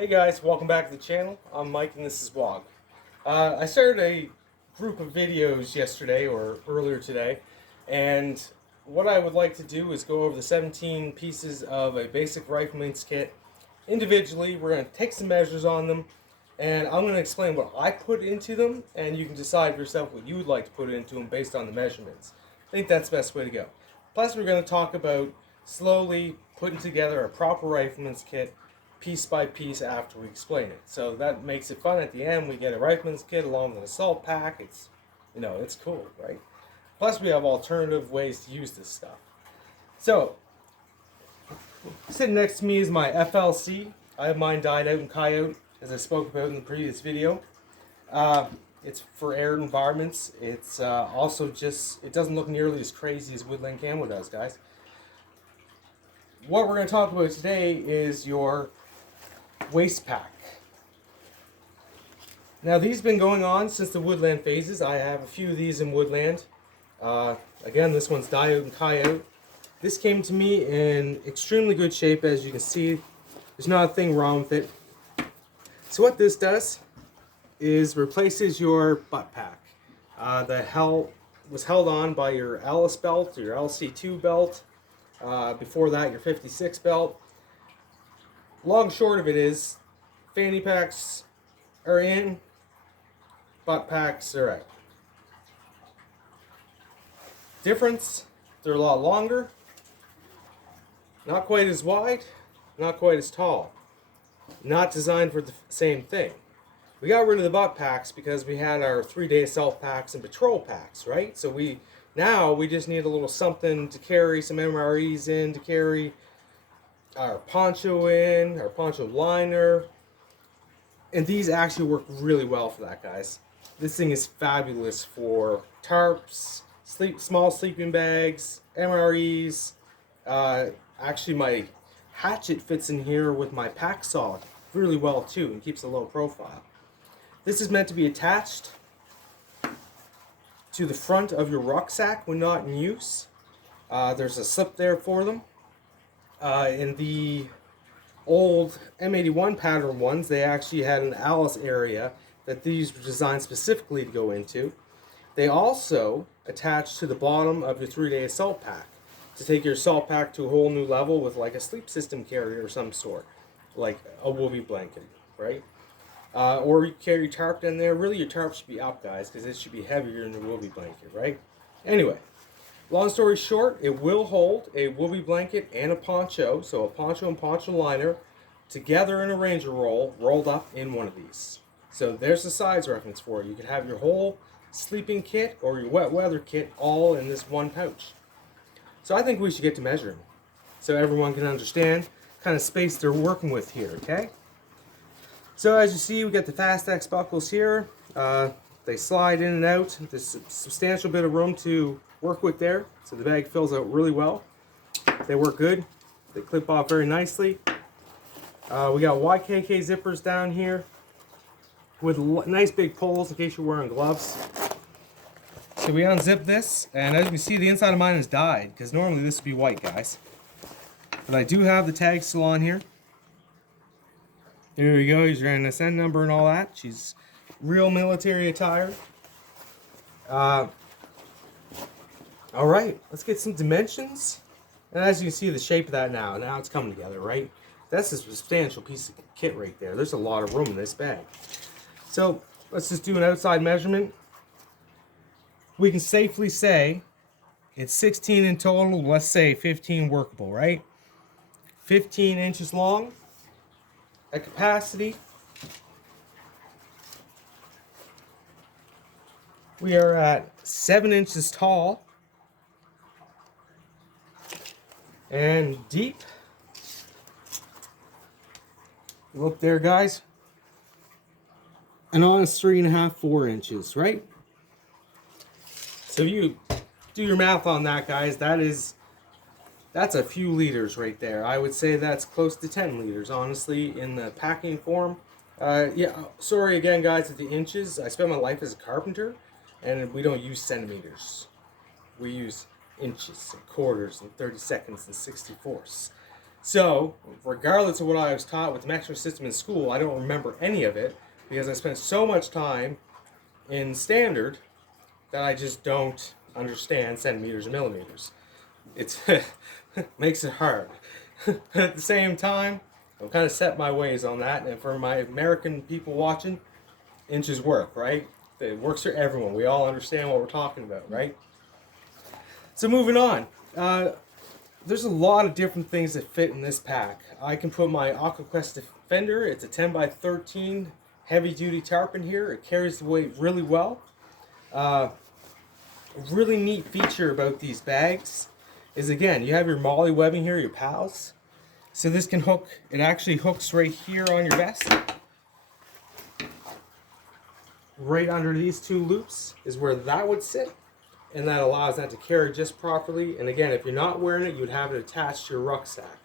Hey guys, welcome back to the channel. I'm Mike and this is Wog. I started a group of videos yesterday or earlier today, and what I would like to do is go over the 17 pieces of a basic riflemens kit individually. We're going to take some measures on them, and I'm going to explain what I put into them, and you can decide for yourself what you would like to put into them based on the measurements. I think that's the best way to go. Plus, we're going to talk about slowly putting together a proper rifleman's kit piece by piece after we explain it. So that makes it fun at the end. We get a rifleman's kit along with an assault pack. It's cool, right? Plus we have alternative ways to use this stuff. So, sitting next to me is my FLC. I have mine dyed out in coyote, as I spoke about in the previous video. It's for air environments. It's also it doesn't look nearly as crazy as woodland camo does, guys. What we're going to talk about today is your waist pack. Now these have been going on since the woodland phases. I have a few of these in woodland. Again, this one's dyed out in coyote. This came to me in extremely good shape, as you can see. There's not a thing wrong with it. So what this does is replaces your butt pack. Was held on by your Alice belt or your LC2 belt. Before that, your 56 belt. Long short of it is, fanny packs are in, butt packs are out. Difference, they're a lot longer, not quite as wide, not quite as tall. Not designed for the same thing. We got rid of the butt packs because we had our 3-day assault packs and patrol packs, right? So now we just need a little something to carry some MREs in, to carry our poncho in, our poncho liner, and these actually work really well for that, guys. This thing is fabulous for tarps, small sleeping bags, MREs. Actually, my hatchet fits in here with my pack saw really well too, and keeps a low profile. This is meant to be attached to the front of your rucksack when not in use. There's a slip there for them. In the old M81 pattern ones, they actually had an Alice area that these were designed specifically to go into. They also attach to the bottom of your 3-day assault pack to take your assault pack to a whole new level with like a sleep system carrier of some sort, like a woolly blanket, right? Or you carry your tarp in there. Really, your tarp should be up, guys, because it should be heavier than the woolly blanket, right? Anyway. Long story short, it will hold a woolly blanket and a poncho, so a poncho and poncho liner, together in a ranger roll, rolled up in one of these. So there's the size reference for it. You can have your whole sleeping kit or your wet weather kit all in this one pouch. So I think we should get to measuring, so everyone can understand what kind of space they're working with here, okay? So as you see, we got the Fast X buckles here. They slide in and out. There's a substantial bit of room to work with there, so the bag fills out really well. They work good. They clip off very nicely. We got YKK zippers down here with nice big pulls in case you're wearing gloves. So we unzip this, and as you can see, the inside of mine is dyed, because normally this would be white, guys. But I do have the tag still on here. There we go. He's your NSN number and all that. She's real military attire. Alright, let's get some dimensions. And as you can see, the shape of that now it's coming together, right? That's a substantial piece of kit right there. There's a lot of room in this bag. So, let's just do an outside measurement. We can safely say it's 16 in total, let's say 15 workable, right? 15 inches long at capacity. We are at 7 inches tall and deep. Look there, guys. An honest 3.5, 4 inches, right? So you do your math on that, guys. That's a few liters right there. I would say that's close to 10 liters, honestly, in the packing form. Yeah, sorry again, guys, at the inches. I spent my life as a carpenter, and we don't use centimeters. We use inches and quarters and 30 seconds and 64ths. So, regardless of what I was taught with the metric system in school, I don't remember any of it because I spent so much time in standard that I just don't understand centimeters and millimeters. It's makes it hard. At the same time, I'm kind of set my ways on that, and for my American people watching, inches work, right? It works for everyone. We all understand what we're talking about, right? So moving on. There's a lot of different things that fit in this pack. I can put my AquaQuest Defender. It's a 10 by 13 heavy duty tarpon here. It carries the weight really well. A really neat feature about these bags is, again, you have your molle webbing here, your pals. So this can hook, it actually hooks right here on your vest. Right under these two loops is where that would sit. And that allows that to carry just properly. And again, if you're not wearing it, you would have it attached to your rucksack.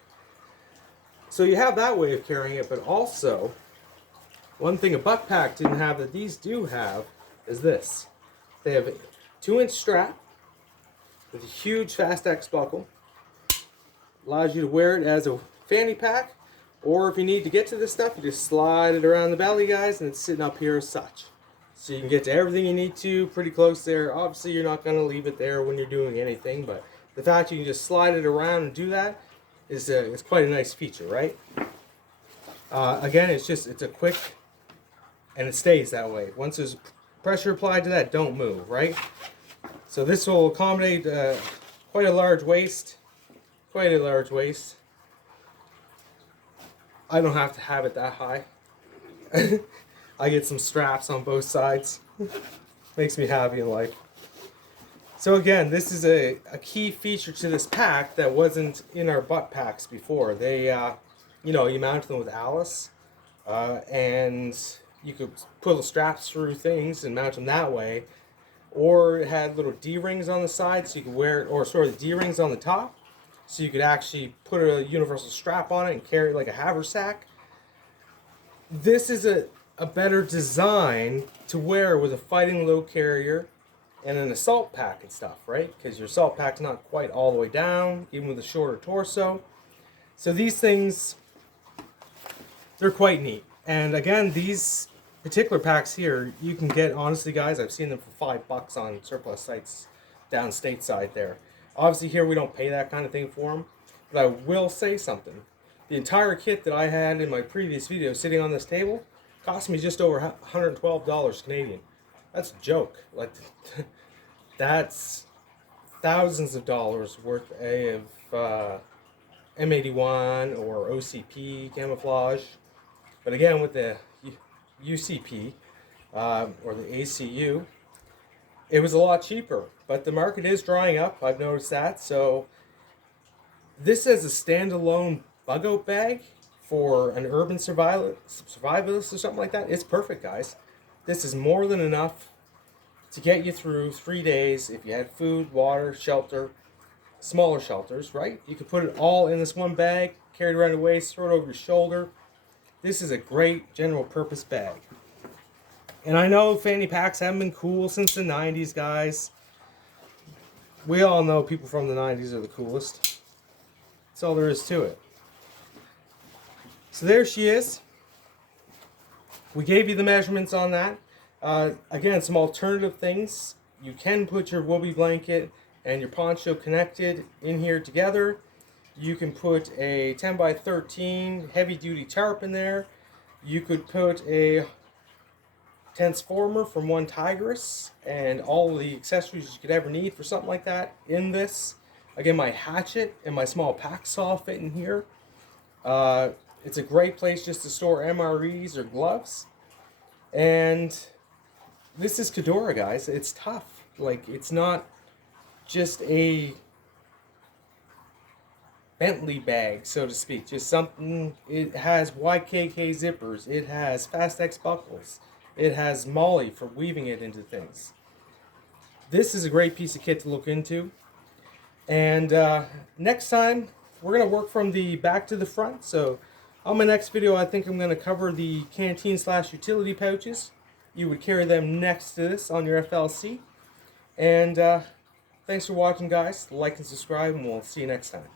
So you have that way of carrying it, but also, one thing a butt pack didn't have that these do have is this. They have a 2-inch strap with a huge Fast X buckle. Allows you to wear it as a fanny pack, or if you need to get to this stuff, you just slide it around the belly, guys, and it's sitting up here as such. So you can get to everything you need to pretty close there. Obviously, you're not going to leave it there when you're doing anything, but the fact you can just slide it around and do that is quite a nice feature, right? Again, it's a quick, and it stays that way. Once there's pressure applied to that, don't move, right? So this will accommodate quite a large waist. Quite a large waist. I don't have to have it that high. I get some straps on both sides. Makes me happy in life. So again, this is a key feature to this pack that wasn't in our butt packs before. They, you know, you mount them with Alice, and you could put the straps through things and mount them that way. Or it had little D-rings on the side, so you could wear it, or sort of D-rings on the top, so you could actually put a universal strap on it and carry it like a haversack. This is a better design to wear with a fighting low carrier and an assault pack and stuff, right? Because your assault pack's not quite all the way down, even with a shorter torso. So these things, they're quite neat. And again, these particular packs here, you can get, honestly guys, I've seen them for $5 on surplus sites down stateside there. Obviously here we don't pay that kind of thing for them, but I will say something. The entire kit that I had in my previous video sitting on this table cost me just over $112 Canadian. That's a joke. Like, that's thousands of dollars worth of M81 or OCP camouflage. But again, with the UCP or the ACU, it was a lot cheaper. But the market is drying up. I've noticed that. So this as a standalone bug-out bag for an urban survivalist or something like that, it's perfect, guys. This is more than enough to get you through 3 days if you had food, water, shelter, smaller shelters, right? You could put it all in this one bag, carry it around the waist, throw it over your shoulder. This is a great general purpose bag. And I know fanny packs haven't been cool since the 90s, guys. We all know people from the 90s are the coolest. That's all there is to it. So there she is. We gave you the measurements on that. Again, some alternative things. You can put your whoopee blanket and your poncho connected in here together. You can put a 10 by 13 heavy duty tarp in there. You could put a Transformer from One Tigress and all of the accessories you could ever need for something like that in this. Again, my hatchet and my small pack saw fit in here. It's a great place just to store MREs or gloves. And this is Kedora, guys. It's tough. Like, it's not just a Bentley bag, so to speak. Just something. It has YKK zippers. It has Fast X buckles. It has molle for weaving it into things. This is a great piece of kit to look into. And next time, we're going to work from the back to the front. So on my next video, I think I'm going to cover the canteen/utility pouches. You would carry them next to this on your FLC. And thanks for watching, guys. Like and subscribe, and we'll see you next time.